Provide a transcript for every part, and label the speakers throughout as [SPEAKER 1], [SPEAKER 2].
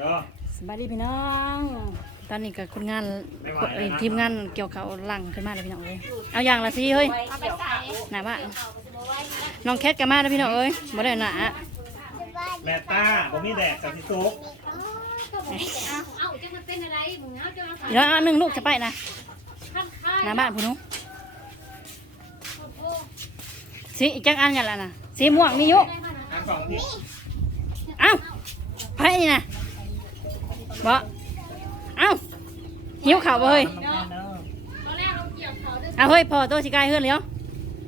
[SPEAKER 1] เด้อ
[SPEAKER 2] สบายดีพี่น้อง ตอนนี้ก็คนงาน
[SPEAKER 1] ไม่ไหว
[SPEAKER 2] เอ้ย
[SPEAKER 1] แล้วนะ
[SPEAKER 2] ทีมงานเกี่ยวเขาวหลังขึ้นมาเลยพี่น้องเอ้ยเอาอย่างละสิเฮ้ย
[SPEAKER 3] เอาไปใส่
[SPEAKER 2] หนาบ้านน้องแคทกันมาแล้วพี่น้องเอ้ยบ่ได้หนา
[SPEAKER 1] แม่ต้าบ่มีแดดสักทีซุก
[SPEAKER 3] เอาจะมันเป็นอะไรมึงเอาจะมาใส่
[SPEAKER 2] อีกแล้วอันหนึ่งลูกจะไปนะ
[SPEAKER 3] ข้างข้า
[SPEAKER 2] หน้าบ้านผู้หนุสีอีกจังอันอย่างละนะสีม่วงมีอยู่
[SPEAKER 1] อันสองที่
[SPEAKER 2] เอ้าไพ่นี่นะ บ่เอ้าหิวข่าวบ่เฮ้ย
[SPEAKER 3] ตอนแรกเราเกี่ยวเขาด้วย
[SPEAKER 2] เอาเฮ้ยพอตัวสิกายเฮือนเลี้ยว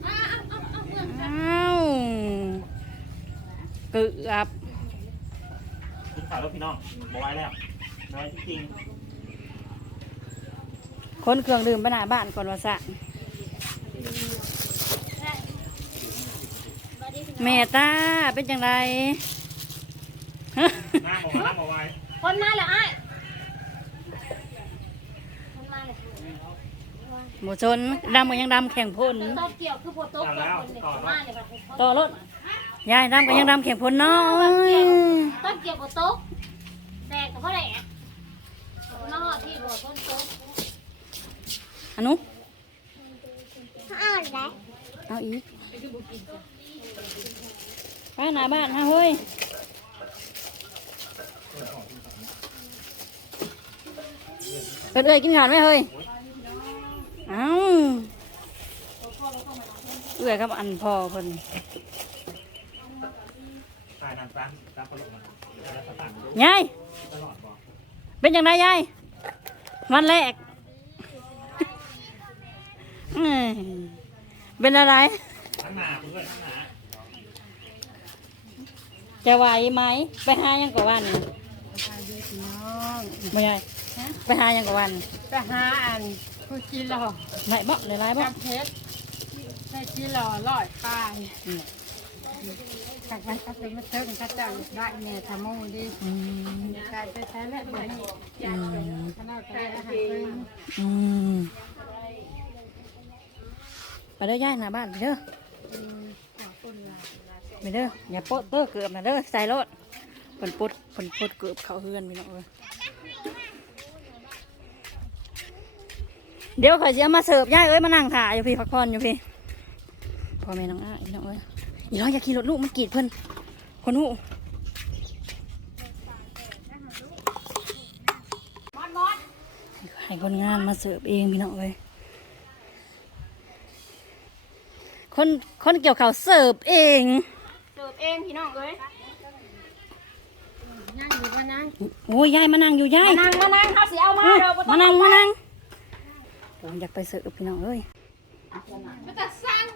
[SPEAKER 3] เอาเอาเอาเอาเมือง
[SPEAKER 2] อ้าวเกือบ
[SPEAKER 1] กินข้าวแล้วพี่น้องบ่ไหวแล้วน้อยจริง
[SPEAKER 2] คนเครื่องดื่มไปหน้าบ้านก่อนว่าสะแม่ตาเป็นจังไรฮะ
[SPEAKER 1] ๆหน้าบ่ไหวหน้าบ่ไหว
[SPEAKER 3] คนมาเลยไอ้คนมาเลย
[SPEAKER 2] หมูชนดำก็ยังดำแข่งพ่น
[SPEAKER 3] ต้นเกี่ยวคือโปโต๊ะคนเนี่ยมาเลยแบบ
[SPEAKER 2] ต่อรถยายดำก็ยังดำแข่งพ่นเนาะ
[SPEAKER 3] ต้นเกี่ยวโปโต๊ะแดกกับพ่อแหล่นอกที่หัวต้นโต๊ะ
[SPEAKER 2] อันนู้
[SPEAKER 3] เอาอะไร
[SPEAKER 2] เอาอีกไปหน้าบ้านฮะเฮ้ย เอิดเอ้ยกินข้าวไหมเฮ้ยเอ้าเอื้อยครับอันพอเพิ่น
[SPEAKER 1] ตายนานฟังตามตลกนะแล้วสตางค์
[SPEAKER 2] ยาย
[SPEAKER 1] ตลอดบ่
[SPEAKER 2] เป็นยังไงยายวันแรกอืมเป็นอะไร
[SPEAKER 1] ทั้งหนาเพื่อนทั้งหนา
[SPEAKER 2] จะไหวไหม ไปหายังกว่าวันไม่ใช่ ไปหายังกว่าวัน
[SPEAKER 4] ไปหาอันผู้กิโล
[SPEAKER 2] ไหนบ่ไหนไรบ่
[SPEAKER 4] กับเพชรได้กิโลร้อยปลายกับมันก็เป็นมาเทิงข้าเจ้าอยากได้แม่ทำมูดิ
[SPEAKER 2] อืม
[SPEAKER 4] กลายไปใช้แล้วเดี๋ยวนี้
[SPEAKER 2] อืม
[SPEAKER 4] ขนาดไปอาหารเป็น
[SPEAKER 2] อืมไปเด้อย่ายหน้าบ้านไปเด้อไปเด้ออย่าโป๊ะเตอเกือบนะเด้อใส่รถเพิ่นปุดเพิ่นปุดเกือบเข้าเฮือนพี่น้องเอ้ย เดี๋ยวข่อยจะเอามาเสิร์ฟย่ายเอ้ยมานั่งถ่ายอยู่พี่พักผ่อนอยู่พี่พ่อแม่น้องอ้ายพี่น้องเอ้ยอีร้อยอย่าขี่รถลูกมันกรีดเพิ่นคนหูให้คนงานมาเสิร์ฟเองพี่น้องเอ้ยคนคนเกี่ยวข่าวเสิร์ฟเอง
[SPEAKER 3] เสิร์ฟเองพี่น้องเอ้ย
[SPEAKER 4] นั่งอยู่ก็นั่ง
[SPEAKER 2] โอ้ยยายมานั่งอยู่ยาย
[SPEAKER 3] นั่งมานั่งเขาสิเอามา
[SPEAKER 2] เอ้ย
[SPEAKER 3] เราบ่ต้
[SPEAKER 2] มา
[SPEAKER 3] อง
[SPEAKER 2] นั่งมานั่งโอ้ยอยากไปเสิร์ฟพี่น้องเอ้ย
[SPEAKER 3] มาตัดสั่ง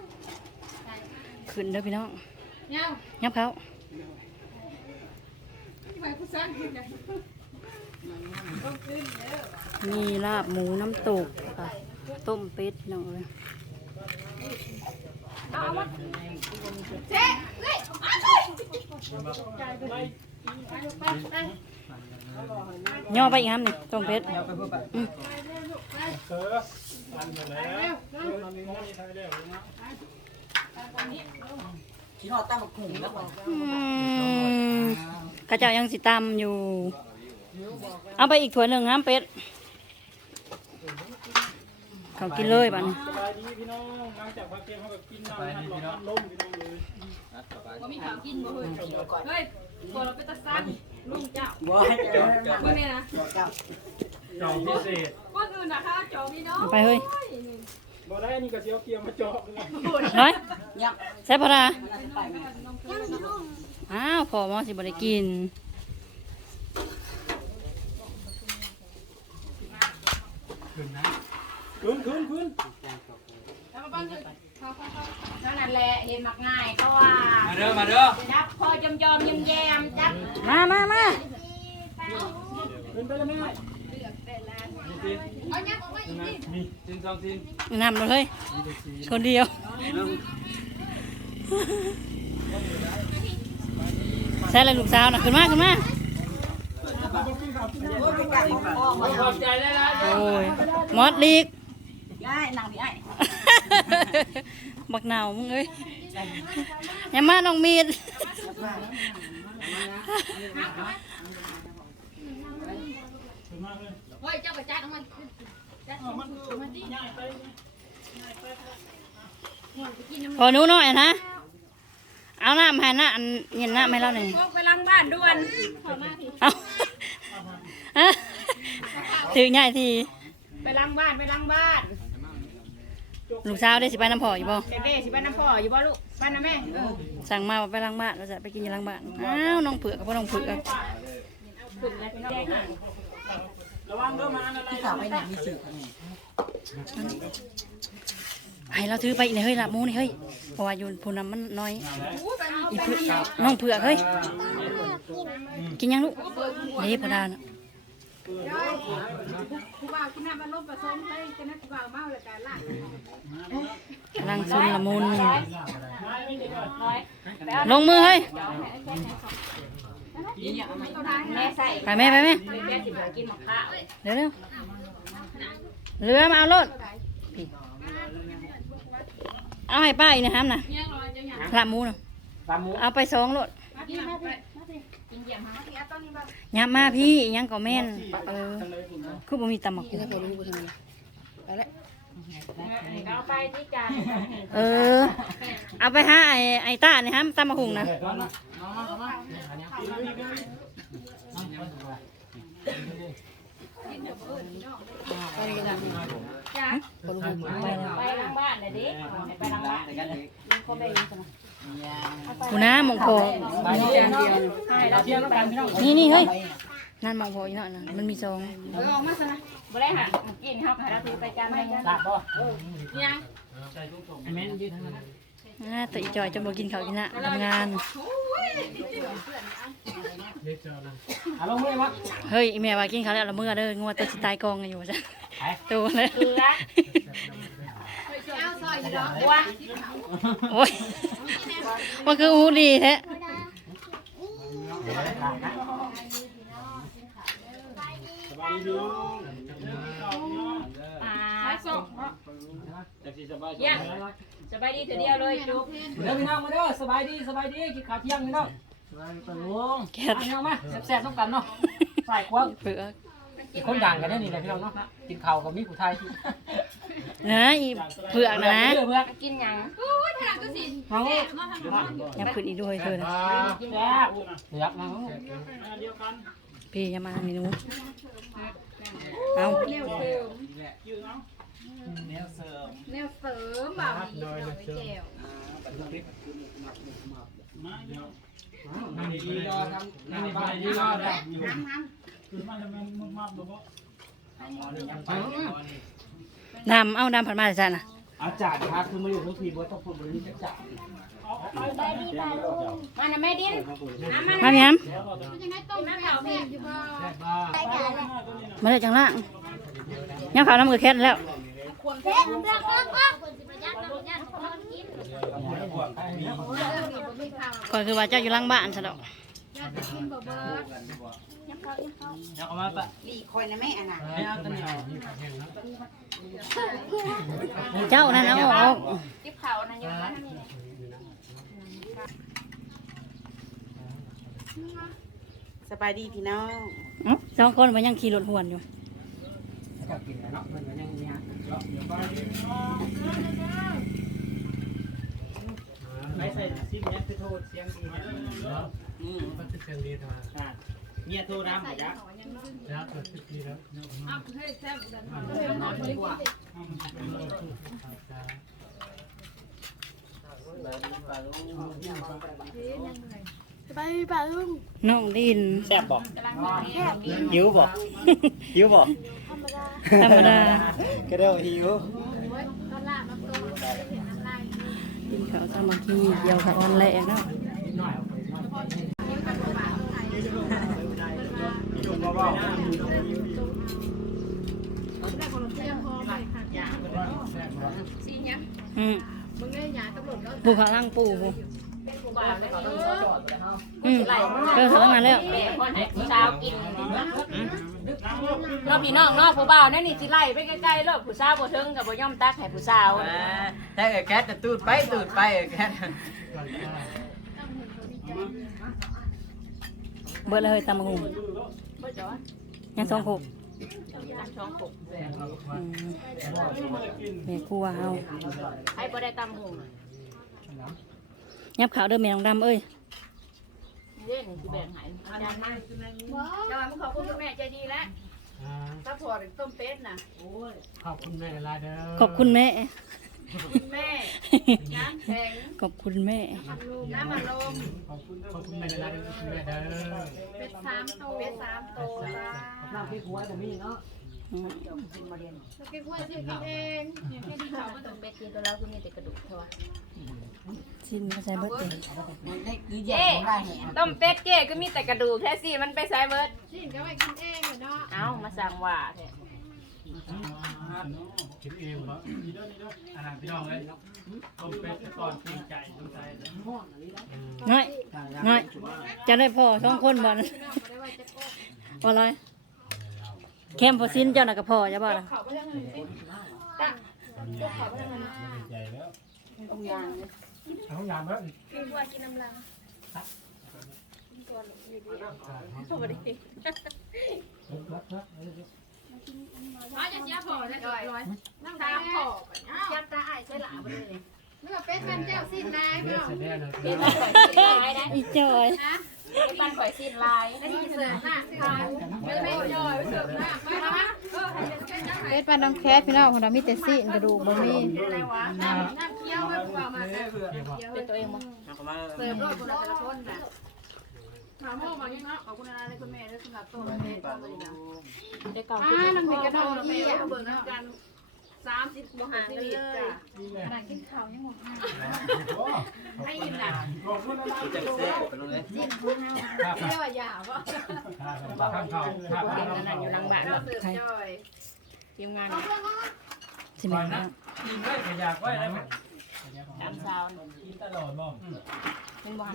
[SPEAKER 2] ขึ้นเด้อพี่น้อง
[SPEAKER 4] เนี่ย
[SPEAKER 2] ยับเขา
[SPEAKER 4] ไปผู้สร้างขึ้นเลย
[SPEAKER 2] มีลาบหมูน้ำตกค่ะต้มเป็ดพี่น้องเอ้ย
[SPEAKER 3] เจ๊เฮ้ยมาเลย
[SPEAKER 2] ย่อไปอีกครับนี่ต้มเป็ด อืม
[SPEAKER 5] ที่นอตั้งมาขุ่มแล้วบอก
[SPEAKER 2] อืมข้าเจ้ายังสิตำอยู่ เอาไปอีกถ้วยหนึ่งครับเป็ดเขากินเลยบ้าน
[SPEAKER 6] สบายดีพี่น้องหลังจากพักเที่ยงเขาก็กินน้ำหันหลอดน้ำล้มพี่น้องเลย
[SPEAKER 5] บอยเจอกับ
[SPEAKER 3] เนี่ยนะ
[SPEAKER 5] กับ
[SPEAKER 6] จองพิเศษ
[SPEAKER 3] คนอื่นนะคะจอพี่น้อง
[SPEAKER 2] เอาไปเฮ้ย
[SPEAKER 6] บ่ได้อันนี้ก็เสียวเกียร์มาเจาะเลย
[SPEAKER 2] น้อย
[SPEAKER 5] ยัก
[SPEAKER 2] ใส่พรา
[SPEAKER 5] ไปไหม
[SPEAKER 2] อ้าวพอหมอสิบได้กิน
[SPEAKER 6] ขึ้นขึ้นขึ้น
[SPEAKER 3] นั่นแหละเห็นมักง่ายก็ว่า
[SPEAKER 6] มาเด้อมาเด้อ
[SPEAKER 3] จับพอยอมยอมยำแยมจับ
[SPEAKER 2] มามามา
[SPEAKER 6] ขึ้นไปแล้วแม่ มีมีจินสองจิน
[SPEAKER 2] นำเลยคนเดียวใช่เลยลูก สาวนะขึ้นมาขึ้นมา
[SPEAKER 6] ขอบใจได้แล้ว
[SPEAKER 2] โอ้ยมอดลีก
[SPEAKER 5] ได้นางพี่ไอ้
[SPEAKER 2] บักหนาวมึงเอ้ยอย่ามาน้องมีดพอหนูน้อยนะเอาน้ำให้นะอันเย็นน้ำให้เราหน่อย
[SPEAKER 4] ไปล้างบ้านด่วน
[SPEAKER 2] เอาฮะถือง่ายที
[SPEAKER 4] ไปล้างบ้านไปล้างบ้าน
[SPEAKER 2] ลูกสาวได้สิไปน้ำพออยู่บ่
[SPEAKER 4] เด็กๆสิไปน้ำพ่ออยู่บ่ลูกไปน้ำแม่เออ
[SPEAKER 2] สั่งมาว่าไปล้างบ้านเราจะไปกินอยู่ล้างบ้านอ้าวน้องเผือกกับพ่อน้องเผือก
[SPEAKER 1] ระวังเด้อมาอะไร
[SPEAKER 5] ที่สาวไปไหนมีสื่อกันไง
[SPEAKER 2] ให้เราถือไปอีกเลยเฮ้ยละหมูนี่เฮ้ยเพราะว่าอยู่พูนำมันน้อยอีเผือกน้องเผือกเฮ้ยกินยังลูกเฮ้ยพอดานะ
[SPEAKER 4] ผู้บ่าวกินน้ำมันลบผสมไปจะนักผู้บ่าวเมาเลยการล่าง
[SPEAKER 2] กำลังซุนละมุนลงมือเฮ้ย
[SPEAKER 3] แม่ใส่
[SPEAKER 2] ไปแม่ไปแม่
[SPEAKER 3] แม่สิบ่กินหมกข้าว
[SPEAKER 2] เร็วเร็วเรือมาเอารถพี่เอาให้ป้าอีกนะฮัมนะละหมูนะ
[SPEAKER 1] ตามหมู
[SPEAKER 2] เอาไปสองรถยับมาพี่อีหยังก็แม่นเออคือบ่มีตำหมักหุ่ง
[SPEAKER 3] เอ
[SPEAKER 2] อ เอาไปฮะไอ้ไอ้ตาเนี่ยฮะตามมาหุงนะ
[SPEAKER 6] หูน้ามงคลนี่นี่
[SPEAKER 3] เฮ้ย น
[SPEAKER 2] กูนะหมองพอ
[SPEAKER 6] ไปนี่จานเดียวเราเที่ยวแล้วกันพี่น้อง
[SPEAKER 2] นี่นี่เฮ้ยนั่นหมองพออีกหน่อยนะมันมีซอง
[SPEAKER 3] บ่ได้หันกินเฮาให้เราถือไปจานนึง
[SPEAKER 6] หลับป่ะ
[SPEAKER 3] ยัง
[SPEAKER 6] แม่นยืดทางนั้น
[SPEAKER 2] อ่าตัวอีจอยจะบ่กินข้าวกินนะทำงาน
[SPEAKER 6] อะลงมือวะ
[SPEAKER 2] เฮ้ยอีแม่ว่ากินข้าวแล้วละเมื่อเด้องัวตัวสิตายกองกันอยู่จ้ะตัวเลย
[SPEAKER 3] เกลือ
[SPEAKER 2] ว่าโอ้ยว่าคืออูดีแท้
[SPEAKER 1] สบายดี
[SPEAKER 3] อ่าส่ง
[SPEAKER 1] จากที่า
[SPEAKER 3] งสบายดีตัวเดียวเลยจุ๊บ
[SPEAKER 6] เดี๋ยวพี่น้องมาเด้อสบายดีสบายดีกินข้าวเที่ยงพี่น้องสบายดีปะลุง
[SPEAKER 2] แค่
[SPEAKER 6] พี่น้องมาแซ่บๆต้องกันเนาะใส่ควง
[SPEAKER 2] เผือก
[SPEAKER 6] คนดังกันได้นี่แหละพี่น้องเนาะกินข้าวกับมีผู้ไทย
[SPEAKER 2] นะอีเผือกนะ
[SPEAKER 6] เพื่อเพื่อ
[SPEAKER 3] กินหยัง
[SPEAKER 6] น้อง
[SPEAKER 2] ยับขึ้นอีด้วยเธอนะ
[SPEAKER 6] แซ่บเผือกน้อง
[SPEAKER 1] เดียวกัน
[SPEAKER 2] พี่อย่ามาเมนูเอา
[SPEAKER 1] ยืดเอาแนวเสริม
[SPEAKER 4] แนวเสริมบ่าวดีหน่อยแก้ว
[SPEAKER 1] มาเดี๋ยว
[SPEAKER 6] นี่ดีรอทำนี่ไปดีรอได้
[SPEAKER 1] คือมันจะมันมุกมับหรือเปล่า
[SPEAKER 2] ดำเอาดำผัดมาจ้ะนะ
[SPEAKER 1] อาจารย์ครับคือมาอยู่ทุกทีบ่ต้องพูดบริษัทจ่า
[SPEAKER 3] มานะแม่ดิน
[SPEAKER 2] มาเม
[SPEAKER 3] แม่เผาแม่
[SPEAKER 2] มาเลยจังละยังขาวน้ำมือแค่นแล้วก่อนคือว่าเจ้าอยู่ล่างบ้านซะดอก
[SPEAKER 1] เอามาปะ
[SPEAKER 5] ลีคอยนะแม่อันน่ะ
[SPEAKER 1] เอาตัวนี้
[SPEAKER 2] เจ้านั่นเอาออก
[SPEAKER 3] จิ๊บเผานะอยู่นั่นนี่
[SPEAKER 5] สบายดีพี่น้อง
[SPEAKER 2] เอ้าสองคนมันยังขี่รถหวนอยู่
[SPEAKER 6] ก็กินแล้วเนาะมันยังเนี่ย
[SPEAKER 1] ไม่ใส่ซิปเนี้ยคือโทษเสียงดีนะอืม
[SPEAKER 6] มันจะเสียงดีทำไม
[SPEAKER 1] อ่าเมียโทรน้ำหมดยักษ์
[SPEAKER 6] แล้วเกิดขึ้นดีแล้ว
[SPEAKER 2] น้องดิน
[SPEAKER 1] แซ่บบอกหิวบอกหิวบอก
[SPEAKER 2] ธรรมดา
[SPEAKER 1] ก็ได้หิว
[SPEAKER 2] กินข้าวสามัคคีเดียวกับออนแลกเนาะอืมปูเขาล่างปูปู
[SPEAKER 3] ผู้บ่าวเลยก็ต้องจอดไปแล้ว
[SPEAKER 2] อืมเออเขาตั้งนานแล้ว
[SPEAKER 3] แม่คนให้ผู้สาวกินรอบพี่น้องเนาะผู้บ่าวนั่นนี่สิไล่ไปใกล้ๆรอบผู้สาวบ่ถึงก็บ่ยอมตักให้ผู้สาว
[SPEAKER 5] แต่เออแคทจะตูดไปตูดไปเออแคท
[SPEAKER 2] เบิดเลยตามมาหุงยังสองหก
[SPEAKER 3] ช่องผม
[SPEAKER 2] อืมแม่ครัวเฮา
[SPEAKER 3] ไอ้บ่ได้ตำหู
[SPEAKER 2] ยับขาวเด้อแม่น้องดำเอ้ย
[SPEAKER 3] เล่นสิแบ่งให้อาจารย์มา
[SPEAKER 4] แต่ว่ามึงขอบคุณคุณแม่ใจดีแล้ว
[SPEAKER 6] อ่า
[SPEAKER 4] ซัพพอร์ตต้มเป็ดนะ
[SPEAKER 6] ขอบคุณแม่ลาเด้อ
[SPEAKER 2] ขอบคุณแม่
[SPEAKER 4] แม่ น้ำแข็ง
[SPEAKER 2] ขอบคุณแม่
[SPEAKER 4] น้ำมันลม
[SPEAKER 6] ขอบคุณขอบคุณแม่ลาเด้อคุณแม่เด้อ
[SPEAKER 4] เป็ดสามตัวเป็ดสามตัวจ้า
[SPEAKER 5] เราพี่หัวผมมีเนาะ
[SPEAKER 2] อืม
[SPEAKER 4] เรา กินกล้วยซื้อกินเองเนี่ยแค่ที่เขามา
[SPEAKER 3] ต้มเป็ดกินตัวแล้วคือมีแต่กระดูกเท่านั้น
[SPEAKER 2] ชิ้นมาใส่เบิดเต็ม
[SPEAKER 5] คือแยกได้แหะ
[SPEAKER 3] ต้มเป็ดเจ๊ก็มีแต่กระดูกแค่สิมันไปใส่เบิด
[SPEAKER 4] ชิ้นก็ไปกินเองเนาะ
[SPEAKER 3] เอ้ามาสั่งว่าแท้
[SPEAKER 6] กินเองบ่อาหารพี่น้องเลยต้มเป็ดก่อนปิ้งไก่ต้มไก่
[SPEAKER 2] น้อยน้อยจะได้พ่อสองคนบ่นะว่าไร แคมพอซินเจ้าน่ะกับพ่อจะบ่ล่ะ
[SPEAKER 4] เขาไปทางนั้นสิตั้งยกเขาไปทางนั้น
[SPEAKER 6] ใหญ่แล้ว
[SPEAKER 5] ต้องยางเลย
[SPEAKER 6] ทั้งยามแล้ว
[SPEAKER 4] กินกล้วยกินน้ำลังอ๋อจะเสียพอได้ร้อยนั่งตามพอยัดตาไอ้ใช่หลาไปเลยเมื่อเป็ดมันเจ้าสิ้นนาย
[SPEAKER 6] เด็
[SPEAKER 4] เนาะ
[SPEAKER 6] แสดงเลย
[SPEAKER 3] เป็นข่อยสิ้นลายนะ
[SPEAKER 2] อีจอย
[SPEAKER 3] เป็นปันข่อยสิ้นลาย
[SPEAKER 4] แล้วที่เสิร์ฟหน้าสิลายไม่ไม่ย่อยไปเสิร์ฟหน้าไปนะเป็ดปลาน้ำแคสพี่น้องของเรามีแต่ซีนกระดูกบ่มีน้ำน้ำเคี้ยวให้พวกเรามาเสิร์ฟ
[SPEAKER 6] เรียกว่า
[SPEAKER 3] เป็นตัวเองมั้ง
[SPEAKER 4] เสิร์ฟรถคนละแต่ละคนน่ะมาโม่มาอย่างเนาะขอบคุณอะไรคุณแม่ด้วยสำหรับตัวเป็ดตัวนี้นะ
[SPEAKER 3] ได้เก่า
[SPEAKER 4] อ่าน้ำมีกระดองพี่อะเบิ่งน้ำกัน สามสิบโมห่างกันเลยขนาดกินข้าวยังหมดให้ยินน่ะ
[SPEAKER 5] จะแซ่บไปเลย
[SPEAKER 4] เรียกว่าหยาบอะ
[SPEAKER 6] ข้างเขาข้าง
[SPEAKER 3] เห็น
[SPEAKER 6] เขา
[SPEAKER 3] นั่นอยู่หลังบ้าน
[SPEAKER 4] เราเสิร์ฟจ่อย
[SPEAKER 3] ทีมงาน
[SPEAKER 2] สิแม่นะ
[SPEAKER 6] กินได้ขยากไว้ได้ไหม
[SPEAKER 3] ตามซาว
[SPEAKER 6] กินตลอดบ่
[SPEAKER 3] เป็นบ้าน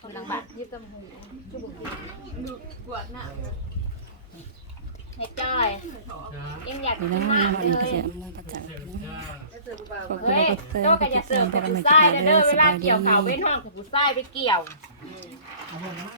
[SPEAKER 3] คนหลังบ้าน
[SPEAKER 4] ยืดตำหูดูกวดหน้า
[SPEAKER 3] เฮ็ดจ้อย
[SPEAKER 6] นะ
[SPEAKER 3] ยังอยาก
[SPEAKER 2] นี่
[SPEAKER 3] กิ
[SPEAKER 2] นะ
[SPEAKER 3] นมาก
[SPEAKER 2] มา
[SPEAKER 3] เล
[SPEAKER 2] อีกก็
[SPEAKER 3] ย
[SPEAKER 2] เสียมาประจักษ์
[SPEAKER 4] เสิร์ฟเบา
[SPEAKER 2] ขอบคุณ
[SPEAKER 3] เฮ้ย
[SPEAKER 2] เติม
[SPEAKER 3] โต
[SPEAKER 2] ไป
[SPEAKER 3] ก็
[SPEAKER 2] ติ
[SPEAKER 3] จะ
[SPEAKER 2] ด
[SPEAKER 3] เสิ
[SPEAKER 2] ตา
[SPEAKER 3] ร์
[SPEAKER 2] ม
[SPEAKER 3] ฟ
[SPEAKER 2] พ
[SPEAKER 3] เป็
[SPEAKER 2] วก
[SPEAKER 3] น
[SPEAKER 2] เรา
[SPEAKER 3] ผู้
[SPEAKER 2] ไม่
[SPEAKER 3] ชาย
[SPEAKER 2] ได้
[SPEAKER 3] เด้อ
[SPEAKER 2] ส
[SPEAKER 3] เวลา
[SPEAKER 2] บายดี
[SPEAKER 3] เกี่ยวข่าวเว้นห้องกับผู้ชายไปเกี่ยว
[SPEAKER 6] เอาหมดนะ